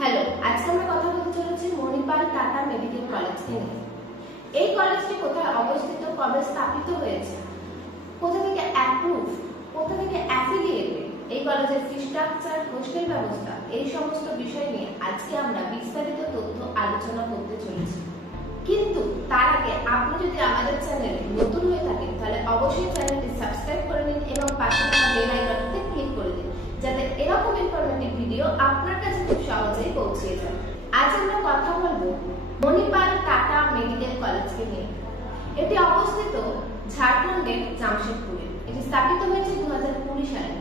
Hello, আজকে আমরা কথা বলতে চলেছি মণিপাল টাটা মেডিকেল কলেজ নিয়ে। এই কলেজটি কোথায় অবস্থিত, কবে স্থাপিত হয়েছে, কোথা থেকে অ্যাপ্রুভ, কোথা থেকে অ্যাফিলিয়েটেড, এই কলেজের ফি স্ট্রাকচার, হোস্টেল ব্যবস্থা, এই সমস্ত বিষয় নিয়ে আজকে আমরা বিস্তারিত তথ্য আলোচনা করতে চলেছি। কিন্তু তার আগে আপনি যদি আমাদের চ্যানেলে নতুন হয়ে থাকেন তাহলে অবশ্যই চ্যানেলটি সাবস্ক্রাইব করে নিন এবং পাশে থাকা বেল আইকনটিতে ক্লিক করে দিন, যাতে এরকম ইনফরমেটিভ ভিডিও আপনার কাছে খুব সহজেই পৌঁছে যায়। আজ আমরা কথা বলবো মণিপাল টাটা মেডিকেল কলেজকে নিয়ে। এটি অবস্থিত ঝাড়খণ্ডের জামশেদপুরে। এটি স্থাপিত হয়েছে 2020 সালে।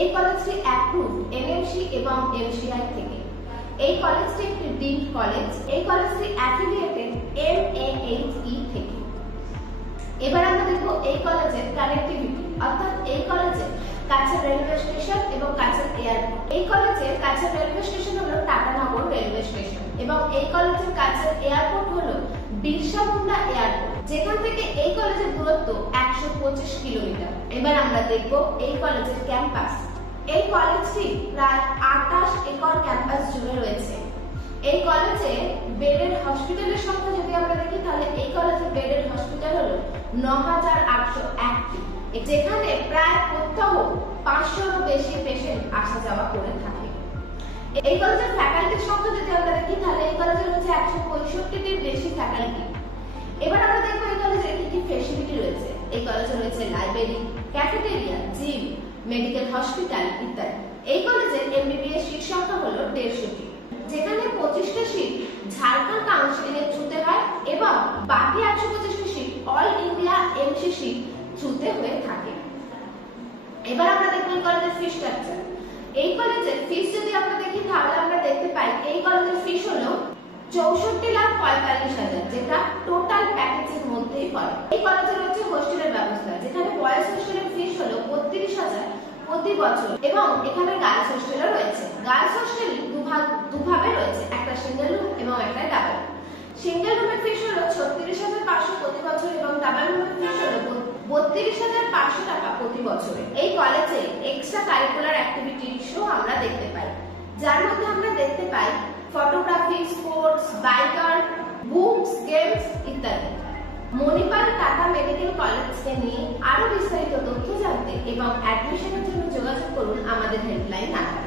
এই কলেজটি অ্যাপ্রুভ এনএমসি এবং এমসিআই থেকে। এই কলেজটি একটি ডিমড কলেজ। এই কলেজটি অ্যাফিলিয়েটেড এমএএইচই থেকে। এবার আমরা দেখব এই কলেজের কানেক্টিভিটি, অর্থাৎ এই কলেজের কাছের রেলওয়ে স্টেশন এবং কাছের এয়ারপোর্ট। এই কলেজের কাছের রেলওয়ে স্টেশন হলো টাটানগর রেলওয়ে স্টেশন এবং এই কলেজের কাছের এয়ারপোর্ট হলো বিরসা মুন্ডা এয়ারপোর্ট, যেখান থেকে এই কলেজের দূরত্ব 125 কিলোমিটার। এবার আমরা দেখব এই কলেজের ক্যাম্পাস। এই কলেজটি প্রায় 28 একর ক্যাম্পাস জুড়ে রয়েছে। এই কলেজে বেডের হসপিটালের সংখ্যা যদি আমরা দেখি তাহলে এই কলেজের বেডের হসপিটাল হলো 9801টি, যেখানে প্রায় প্রত্যহ 500-এরও বেশি পেশেন্ট আসা যাওয়া করে থাকে। এই কলেজের ফ্যাকাল্টির সংখ্যা যদি আমরা দেখি তাহলে এই কলেজে রয়েছে 165টির বেশি ফ্যাকাল্টি। এবার আমরা দেখব এই কলেজে কি কি ফ্যাসিলিটি রয়েছে। এই কলেজে রয়েছে library, cafeteria, gym, medical hospital ইত্যাদি। এই কলেজের এমবিবিএস সিট সংখ্যা হলো 150টি, যেখানে 25টা সিট ঝাড়খণ্ড কাউন্সিলিং এর থ্রুতে হয় এবং বাকি 125টা seat all India MC seat থ্রুতে হয়ে থাকে। এবার আমরা দেখব এই কলেজের ফি স্ট্রাকচার। এই কলেজের ফিস যদি আমরা দেখি তাহলে আমরা দেখতে পাই এই কলেজের ফিস হলো 64,45,000, যেটা টোটাল প্যাকেজের মধ্যেই পড়ে। এই কলেজে রয়েছে হোস্টেলের ব্যবস্থা, যেখানে বয়েজ হোস্টেলের ফিস হলো 32,000 প্রতি বছর এবং এখানে গার্লস হোস্টেলও রয়েছে। গার্লস হোস্টেল দুভাবে রয়েছে, একটা সিঙ্গেল রুম এবং একটা ডাবল। সিঙ্গেল রুমের ফিস হলো 36,500 প্রতি বছর এবং ডাবল রুমের ফিস হলো 32,500 টাকা প্রতি বছরে। এই কলেজে এক্সট্রা কারিকুলার অ্যাক্টিভিটিসও আমরা দেখতে পাই, যার মধ্যে আমরা দেখতে পাই photography, sports, biker, books, games ইত্যাদি। মণিপাল টাটা মেডিকেল কলেজকে নিয়ে আরো বিস্তারিত তথ্য জানতে এবং অ্যাডমিশনের জন্য যোগাযোগ করুন আমাদের হেল্পলাইন নাম্বার।